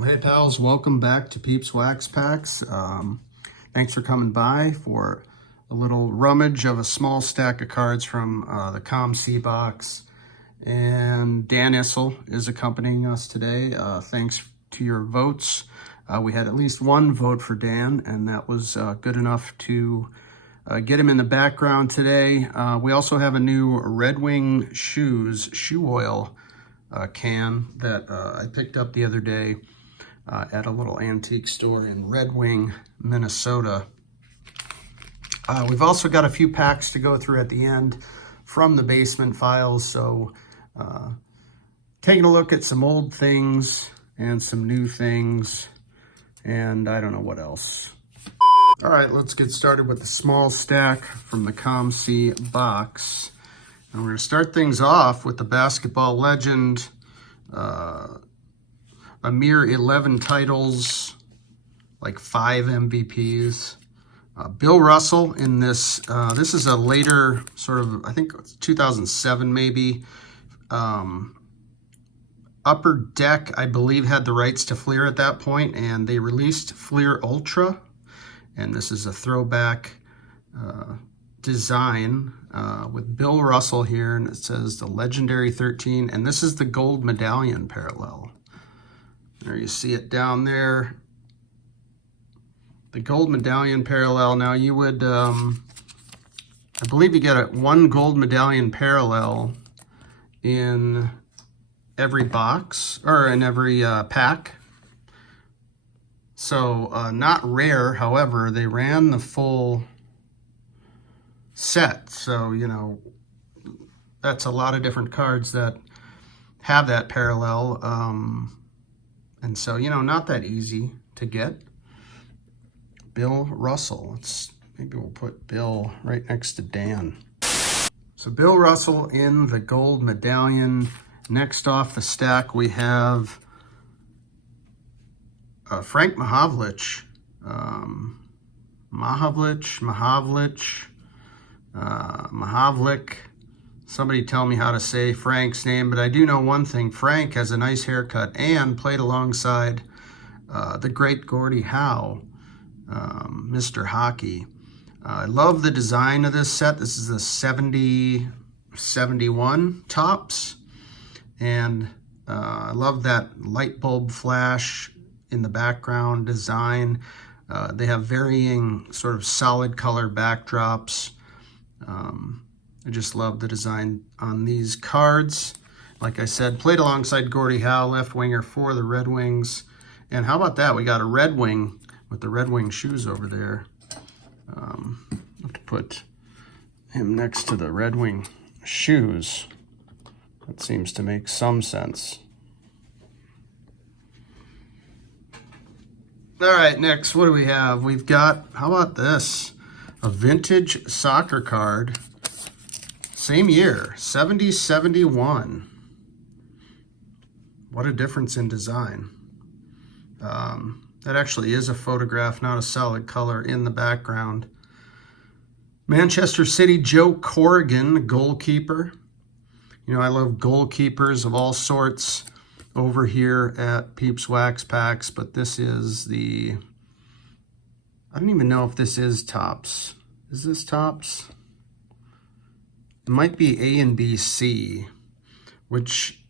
Well, hey pals, welcome back to Peeps Wax Packs. Thanks for coming by for a little rummage of a small stack of cards from the COMC box. And Dan Issel is accompanying us today. Thanks to your votes. We had at least one vote for Dan, and that was good enough to get him in the background today. We also have a new Red Wing Shoes shoe oil can that I picked up the other day at a little antique store in Red Wing, Minnesota. We've also got a few packs to go through at the end from the basement files, so taking a look at some old things and some new things, and I don't know what else. All right, let's get started with the small stack from the COMC box. And we're gonna start things off with the basketball legend, a mere 11 titles, like 5 MVPs. Bill Russell in this, this is a later sort of, I think it's 2007 maybe. Upper Deck, I believe, had the rights to Fleer at that point, and they released Fleer Ultra. And this is a throwback design with Bill Russell here, and it says the Legendary 13, and this is the gold medallion parallel. There you see it down there. The gold medallion parallel. Now you would, I believe you get one gold medallion parallel in every box, or in every pack. So not rare, however, they ran the full set. So, you know, that's a lot of different cards that have that parallel. And so, you know, not that easy to get. Bill Russell. Maybe we'll put Bill right next to Dan. So Bill Russell in the gold medallion. Next off the stack, we have Frank Mavich. Mahavlik. Somebody tell me how to say Frank's name, but I do know one thing. Frank has a nice haircut and played alongside the great Gordie Howe, Mr. Hockey. I love the design of this set. This is the 70-71 tops, and I love that light bulb flash in the background design. They have varying sort of solid color backdrops. I just love the design on these cards. Like I said, played alongside Gordie Howe, left winger for the Red Wings. And how about that? We got a Red Wing with the Red Wing shoes over there. I'll have to put him next to the Red Wing shoes. That seems to make some sense. All right, next, what do we have? We've got, how about this? A vintage soccer card. Same year, 70-71. What a difference in design. That actually is a photograph, not a solid color in the background. Manchester City, Joe Corgan, goalkeeper. You know, I love goalkeepers of all sorts over here at Peeps Wax Packs, but this is the, I don't even know if this is tops. Is this tops? It might be A and B C, which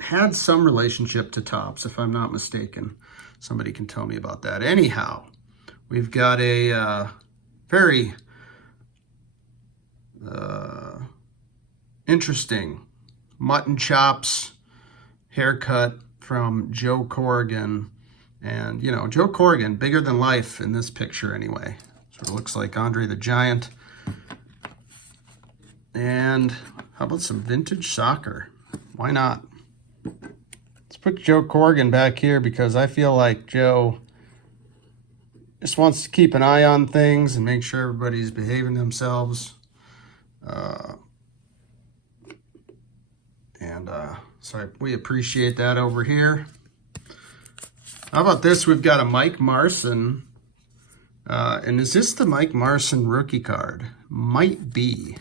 had some relationship to tops, if I'm not mistaken. Somebody can tell me about that. Anyhow, we've got a very interesting mutton chops haircut from Joe Corgan. And, you know, Joe Corgan, bigger than life in this picture anyway. Sort of looks like Andre the Giant. And how about some vintage soccer? Why not? Let's put Joe Corgan back here because I feel like Joe just wants to keep an eye on things and make sure everybody's behaving themselves. So we appreciate that over here. How about this? We've got a Mike Marson. And is this the Mike Marson rookie card? Might be.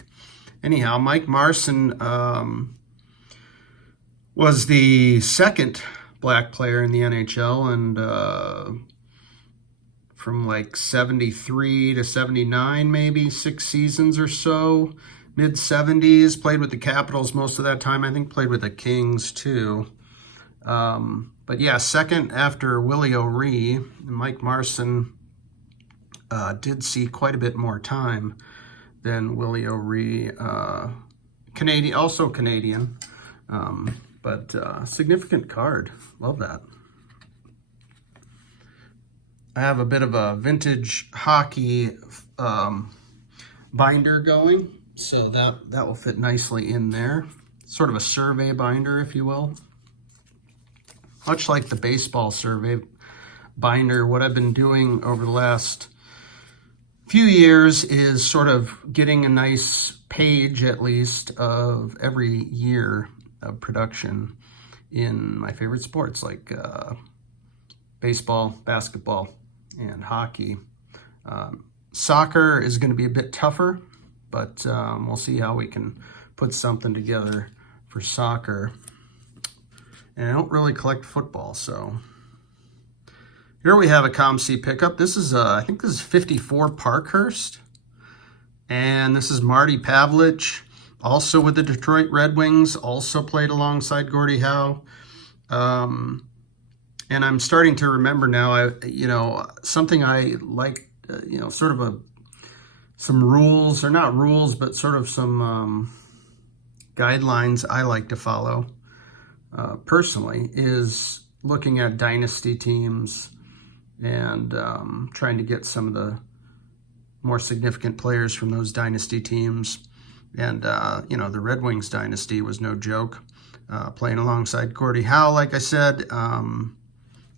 Anyhow, Mike Marson was the second black player in the NHL, and from like 73 to 79, maybe 6 seasons or so, mid 70s, played with the Capitals most of that time. I think played with the Kings too. But yeah, second after Willie O'Ree. Mike Marson did see quite a bit more time than Willie O'Ree. Canadian, also Canadian, but significant card. Love that. I have a bit of a vintage hockey binder going, so that will fit nicely in there. Sort of a survey binder, if you will. Much like the baseball survey binder, what I've been doing over the last few years is sort of getting a nice page, at least, of every year of production in my favorite sports, like baseball, basketball, and hockey. Soccer is going to be a bit tougher, but we'll see how we can put something together for soccer. And I don't really collect football, so here we have a COMC pickup. This is, I think this is 54 Parkst, and this is Marty Pavich, also with the Detroit Red Wings, also played alongside Gordie Howe. And I'm starting to remember now, something I like, sort of some rules, or not rules, but sort of some guidelines I like to follow personally, is looking at dynasty teams and trying to get some of the more significant players from those dynasty teams. And, the Red Wings dynasty was no joke, playing alongside Gordie Howe, like I said.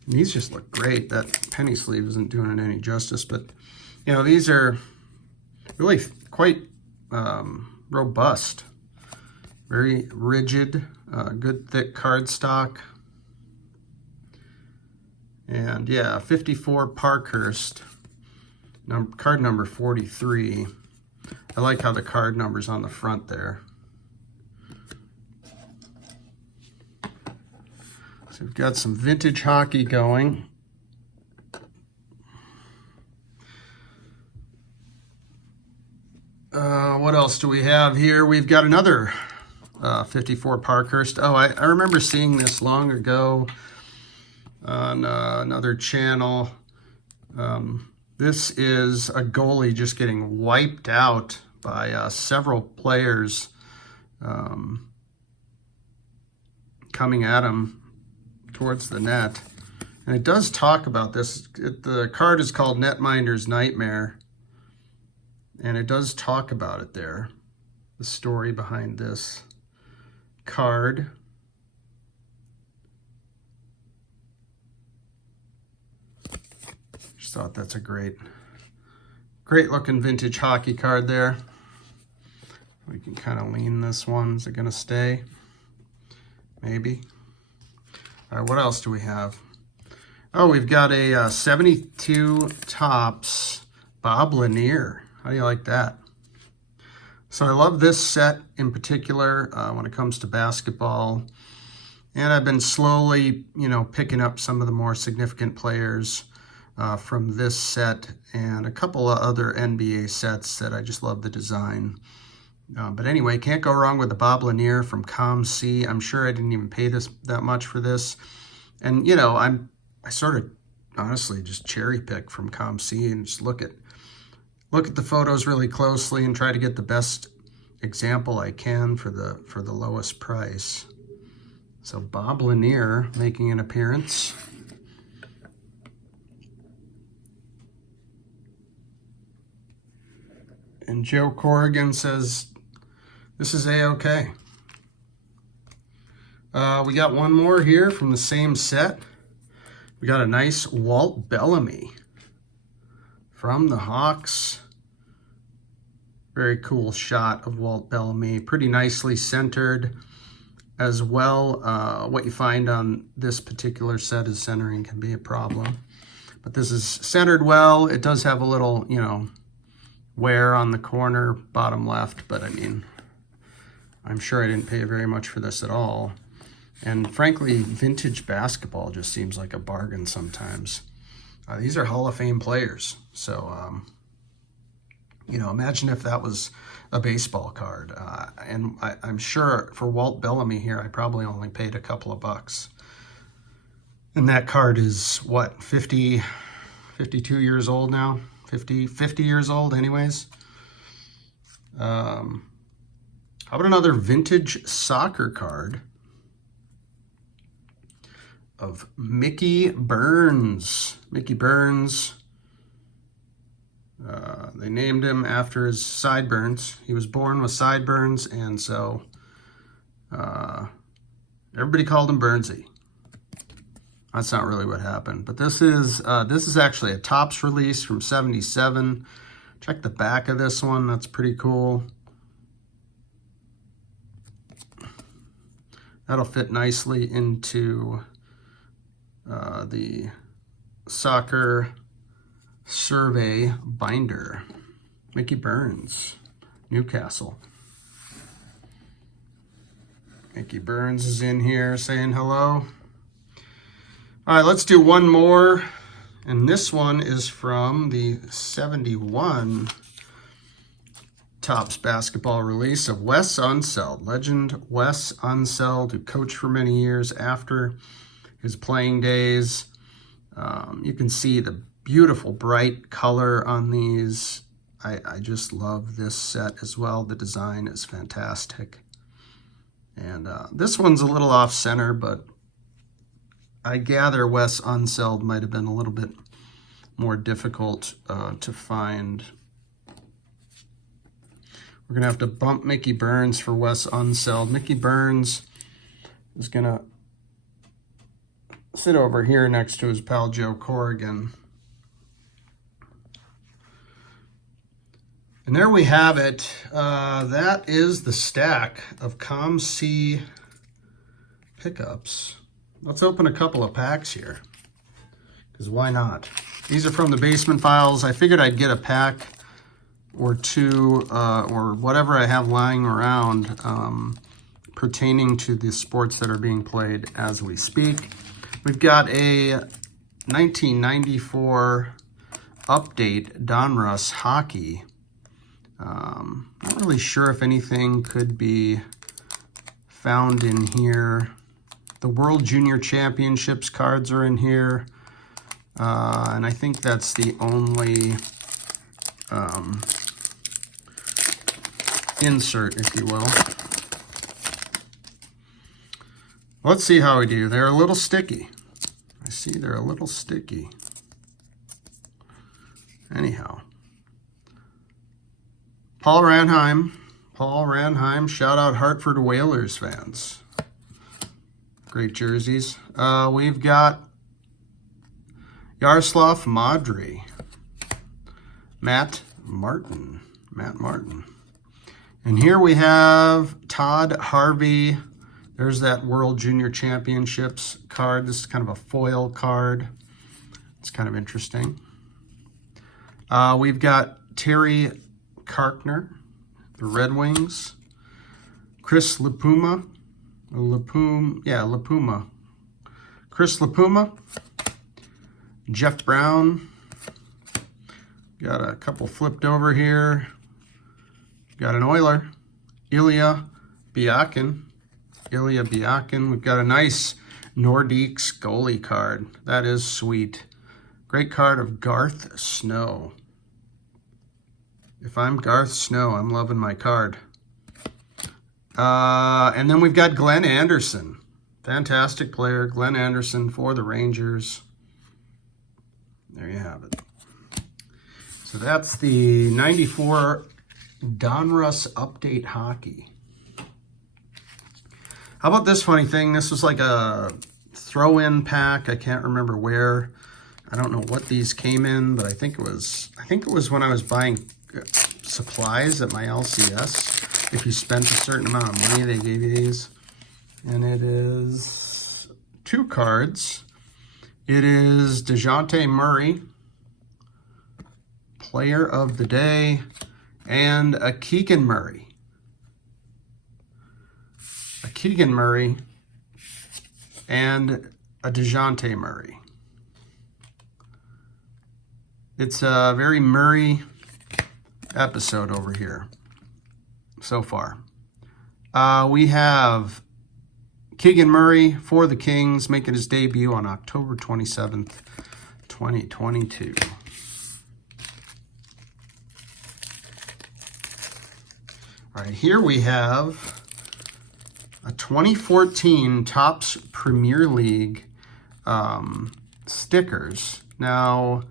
These just look great. That penny sleeve isn't doing it any justice, but, these are really quite robust, very rigid, good thick cardstock. And yeah, 54 Parkst, card number 43. I like how the card number's on the front there. So we've got some vintage hockey going. What else do we have here? We've got another 54 Parkst. Oh, I remember seeing this long ago on another channel. This is a goalie just getting wiped out by several players coming at him towards the net. And it does talk about this. The card is called Netminder's Nightmare. And it does talk about it there, the story behind this card. Just thought that's a great looking vintage hockey card there. We can kind of lean this one. Is it going to stay? Maybe. All right, what else do we have? Oh, we've got a 72 Topps Bob Lanier. How do you like that? So I love this set in particular when it comes to basketball. And I've been slowly, picking up some of the more significant players from this set and a couple of other NBA sets that I just love the design. But anyway, can't go wrong with the Bob Lanier from COMC. I'm sure I didn't even pay that much for this. And, I sort of honestly just cherry pick from COMC and just look at the photos really closely and try to get the best example I can for the lowest price. So Bob Lanier making an appearance. And Joe Corgan says, this is A-okay. We got one more here from the same set. We got a nice Walt Bellamy from the Hawks. Very cool shot of Walt Bellamy. Pretty nicely centered as well. What you find on this particular set is centering can be a problem. But this is centered well. It does have a little, wear on the corner, bottom left. But I mean, I'm sure I didn't pay very much for this at all. And frankly, vintage basketball just seems like a bargain sometimes. These are Hall of Fame players. So, you know, imagine if that was a baseball card. And I'm sure for Walt Bellamy here, I probably only paid a couple of bucks. And that card is, what, 52 years old now? 50 years old anyways. How about another vintage soccer card of Mickey Burns. Mickey Burns. They named him after his sideburns. He was born with sideburns, and so everybody called him Burnsy. That's not really what happened, but this is actually a Topps release from '77. Check the back of this one. That's pretty cool. That'll fit nicely into the soccer survey binder. Mickey Burns, Newcastle. Mickey Burns is in here saying hello. All right, let's do one more. And this one is from the '71 Topps basketball release of Wes Unsell. Legend Wes Unsell, who coached for many years after his playing days. You can see the beautiful bright color on these. I just love this set as well. The design is fantastic. And this one's a little off center, but I gather Wes Unseld might have been a little bit more difficult to find. We're going to have to bump Mickey Burns for Wes Unseld. Mickey Burns is going to sit over here next to his pal Joe Corgan. And there we have it. That is the stack of COMC pickups. Let's open a couple of packs here, because why not? These are from the basement files. I figured I'd get a pack or two or whatever I have lying around pertaining to the sports that are being played as we speak. We've got a 1994 update Russ Hockey. Not really sure if anything could be found in here. The World Junior Championships cards are in here. And I think that's the only insert, if you will. Let's see how we do. They're a little sticky. I see they're a little sticky. Anyhow. Paul Ranheim, shout out Hartford Whalers fans. Great jerseys. We've got Yaroslav Modry, Matt Martin. And here we have Todd Harvey. There's that World Junior Championships card. This is kind of a foil card. It's kind of interesting. We've got Terry Karkner, the Red Wings. Chris Lapuma. Chris Lapuma. Jeff Brown. Got a couple flipped over here. Got an Oiler. Ilya Biakin. We've got a nice Nordiques goalie card. That is sweet. Great card of Garth Snow. If I'm Garth Snow, I'm loving my card. And then we've got Glenn Anderson. Fantastic player, Glenn Anderson for the Rangers. There you have it. So that's the 94 Donruss Update Hockey. How about this funny thing? This was like a throw-in pack. I can't remember where. I don't know what these came in, but I think it was when I was buying supplies at my LCS. If you spent a certain amount of money, they gave you these. And it is 2 cards. It is DeJounte Murray, Player of the Day, and a Kegan Murray. A Kegan Murray and a DeJounte Murray. It's a very Murray episode over here so far. We have Kegan Murray for the Kings making his debut on October 27th, 2022. All right, here we have a 2014 Topps Premier League stickers. Now,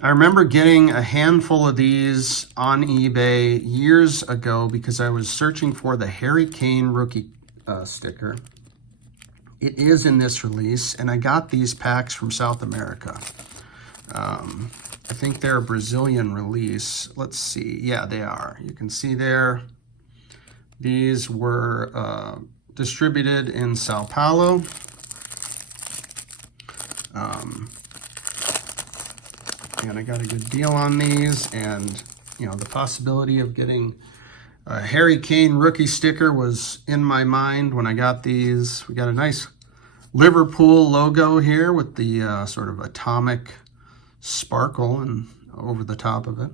I remember getting a handful of these on eBay years ago because I was searching for the Harry Kane rookie sticker. It is in this release, and I got these packs from South America. I think they're a Brazilian release. Let's see. Yeah, they are. You can see there. These were distributed in Sao Paulo. And I got a good deal on these, and you know, the possibility of getting a Harry Kane rookie sticker was in my mind when I got these. We got a nice Liverpool logo here with the sort of atomic sparkle and over the top of it.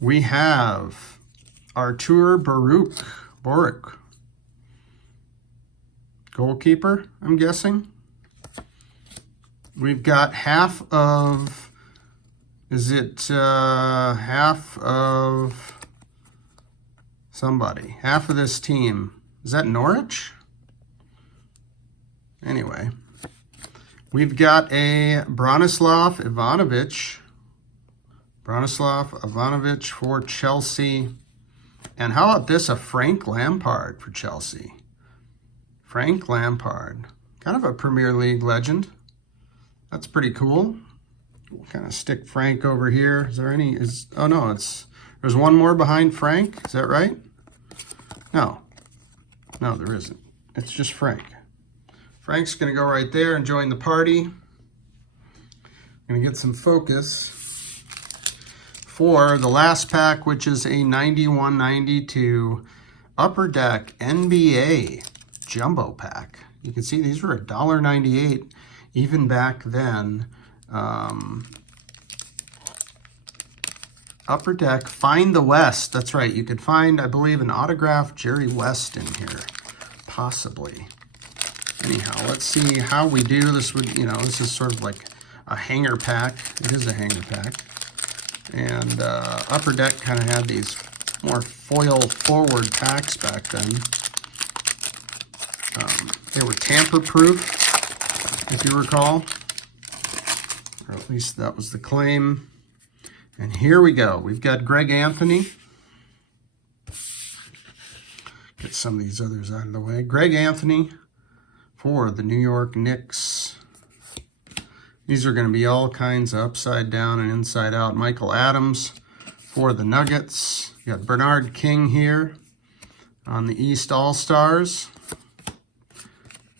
We have Artur Boruc, goalkeeper, I'm guessing. We've got half of, is it half of somebody? Half of this team. Is that Norwich? Anyway, we've got a Branislav Ivanovic for Chelsea. And how about this, a Frank Lampard for Chelsea? Frank Lampard, kind of a Premier League legend. That's pretty cool. We'll kind of stick Frank over here. Is there any, oh no, there's one more behind Frank. Is that right? No, there isn't. It's just Frank. Frank's gonna go right there and join the party. Gonna get some focus for the last pack, which is a 91-92 Upper Deck NBA Jumbo Pack. You can see these were $1.98 even back then. Upper Deck, Find the West. That's right. You could find, I believe, an autographed Jerry West in here, possibly. Anyhow, let's see how we do. This would, you know, this is sort of like a hanger pack. It is a hanger pack. And Upper Deck kind of had these more foil forward packs back then. They were tamper-proof, if you recall, or at least that was the claim. And here we go. We've got Greg Anthony. Get some of these others out of the way. Greg Anthony for the New York Knicks. These are going to be all kinds of upside down and inside out. Michael Adams for the Nuggets. You got Bernard King here on the East All-Stars.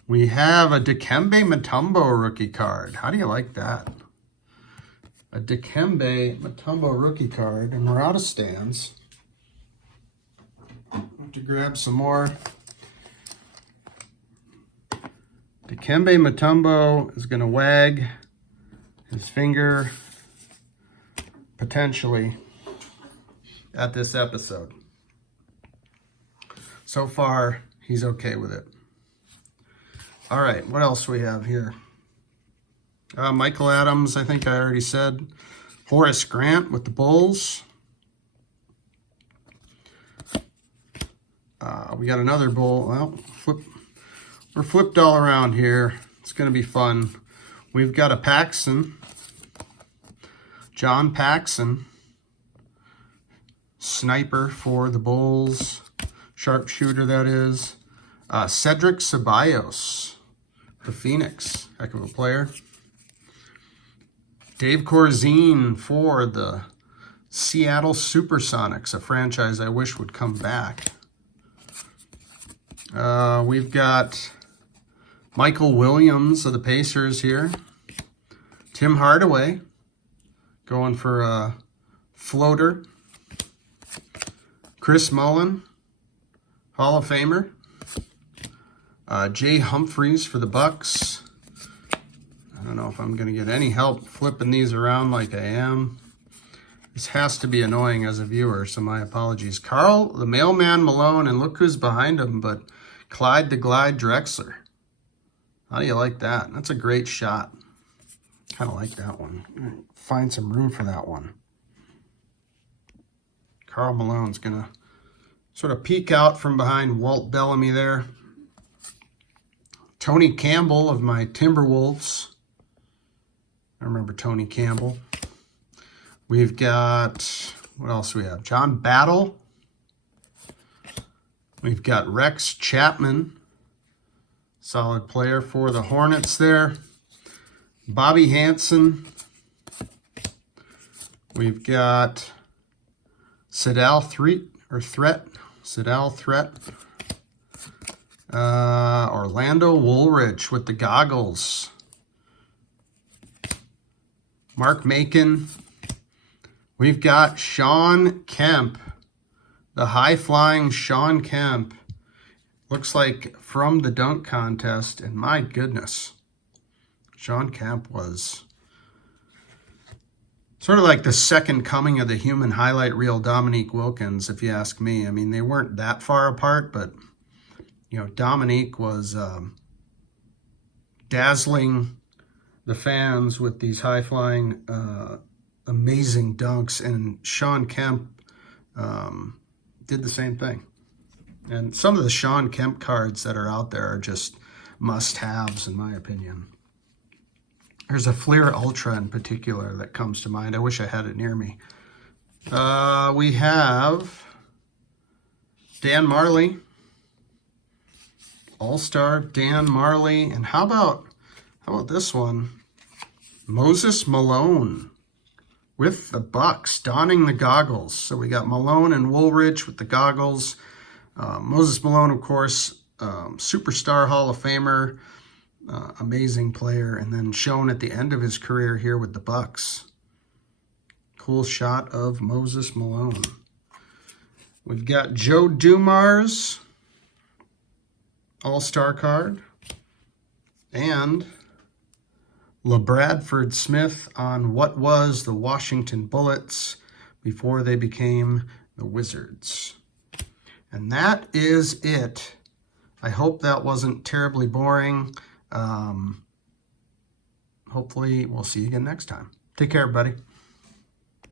We have a Dikembe Mutombo rookie card. How do you like that? A Dikembe Mutombo rookie card, and we're out of stands. I have to grab some more. Dikembe Mutombo is going to wag his finger, potentially, at this episode. So far, he's okay with it. All right, what else we have here? Michael Adams, I think I already said. Horace Grant with the Bulls. We got another Bull. Well, we're flipped all around here. It's going to be fun. We've got a Paxson. John Paxson. Sniper for the Bulls. Sharpshooter, that is. Cedric Ceballos. The Phoenix. Heck of a player. Dave Corzine for the Seattle Supersonics, a franchise I wish would come back. We've got Michael Williams of the Pacers here. Tim Hardaway going for a floater. Chris Mullin, Hall of Famer. Jay Humphries for the Bucks. I don't know if I'm going to get any help flipping these around like I am. This has to be annoying as a viewer, so my apologies. Carl, the Mailman Malone, and look who's behind him, but Clyde the Glide Drexler. How do you like that? That's a great shot. Kind of like that one. Find some room for that one. Karl Malone's going to sort of peek out from behind Walt Bellamy there. Tony Campbell of my Timberwolves. I remember Tony Campbell. We've got, what else do we have? John Battle. We've got Rex Chapman. Solid player for the Hornets there. Bobby Hansen. We've got Sedal Threat. Sedal Threat. Orlando Woolrich with the goggles. Mark Macon. We've got Sean Kemp. The high-flying Sean Kemp. Looks like from the dunk contest. And my goodness, Sean Kemp was sort of like the second coming of the human highlight reel Dominique Wilkins, if you ask me. I mean, they weren't that far apart, but, you know, Dominique was dazzling the fans with these high-flying, amazing dunks, and Sean Kemp did the same thing. And some of the Sean Kemp cards that are out there are just must-haves, in my opinion. There's a Fleer Ultra in particular that comes to mind. I wish I had it near me. We have Dan Marley, All-Star Dan Marley, and how about this one? Moses Malone with the Bucks, donning the goggles. So we got Malone and Woolrich with the goggles. Moses Malone, of course, superstar Hall of Famer, amazing player, and then shown at the end of his career here with the Bucks. Cool shot of Moses Malone. We've got Joe Dumars, All-Star card, and LaBradford Smith on what was the Washington Bullets before they became the Wizards. And that is it. I hope that wasn't terribly boring. Hopefully we'll see you again next time. Take care, everybody.